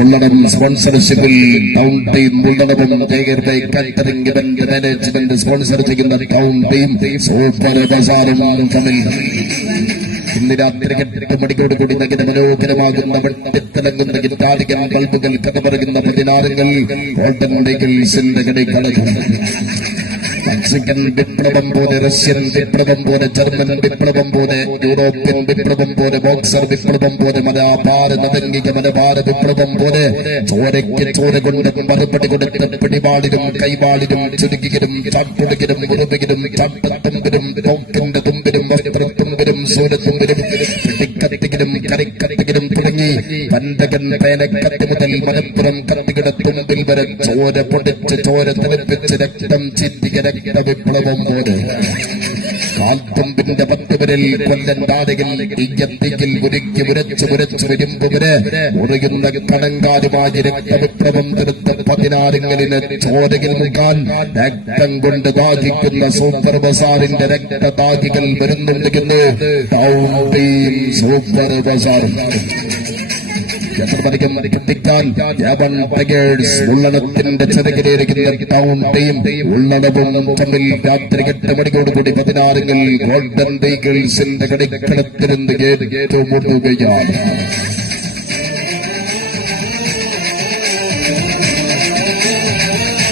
ഉള്ളടം സ്പോൺസർഷിപ്പിൽ town team ഉള്ളടവും ജയകരുടെ കാറ്ററിംഗ് ഇവന്റ് മാനേജ്മെന്റ് സ്പോൺസർ ചെയ്യുന്ന ടൗൺ ടീം സൂപ്പർ ബസാറും തമ്മിൽ ഇന്ന് രാത്രി 8 മണിയോട് കൂടി നഗര മനോഹരമാകുന്ന വെട്ടിത്തിളങ്ങുന്ന ഗിത്താരികൻ ബൾബുകൾ കഥ പറയുന്ന 16 ഗോൾഡൻ ഡീഗിൾസിന്റെ കടകൾ മെക്സിക്കൻ വിപ്ലവം പോലെ റഷ്യൻ വിപ്ലവം പോലെ ജർമ്മൻ വിപ്ലവം പോലെ യൂറോപ്യൻ വിപ്ലവം പോലെ ബോക്സർ വിപ്ലവം പോലെ മലബാരനദംഗിക മലബാര വിപ്ലവം പോലെ ചോരയ്ക്ക് ചോര കൊണ്ട് മറുപടി കൊടുത്ത പിടിവാളിലും കൈവാളിലും ചുരുക്കിലും ചാട്ടുടുകിലും മുറുപിലും ചാപ്പത്തുമ്പിലും തോക്കിന്റെ തുമ്പിലും വസ്ത്രത്തുമ്പിലും സൂര്യത്തുമ്പിലും പിടിക്കത്തിലും കറിക്കത്തിലും തുടങ്ങി കണ്ടകൻ പേനക്കത്തി മുതൽ മലപ്പുറം കത്തിയുടെ തുമ്പിൽ വരെ ചോര പൊടിച്ച് ചോര തെളിപ്പിച്ച് രക്തം ചിന്തിയ വിപ്ലവം പോലെ കാൽത്തുമ്പിന്റെ 10 വിരൽ കൊല്ലൻ ദാതയിൽ തീയത്തിയിൽ ഉരുക്കി മുരച്ച് വരുമ്പുവരെ ഉറയുന്ന കണങ്കാലുമായി രക്തവിപ്ലവം തീർത്ത 16 ചോരയിൽ മുക്കാൻ രക്തം കൊണ്ട് ദാഹിക്കുന്ന സൂപ്പർ ബസാറിന്റെ രക്തദാഹികൾ വരുന്നുണ്ടെന്ന് ടൗൺ ടീം സൂപ്പർ ബസാറും ഉള്ളടത്തിന്റെ ചെറുകിലേരിക്കുന്ന ടൗൺ ടീം ഉള്ളടവും തമ്മിൽ രാത്രി 8 മണിയോടുകൂടി 16 ഗോൾഡൻ ഡീഗിൾസിന്റെ കളിക്കളത്തിരുന്ന് ഏറ്റവും മുട്ടുകയാണ്.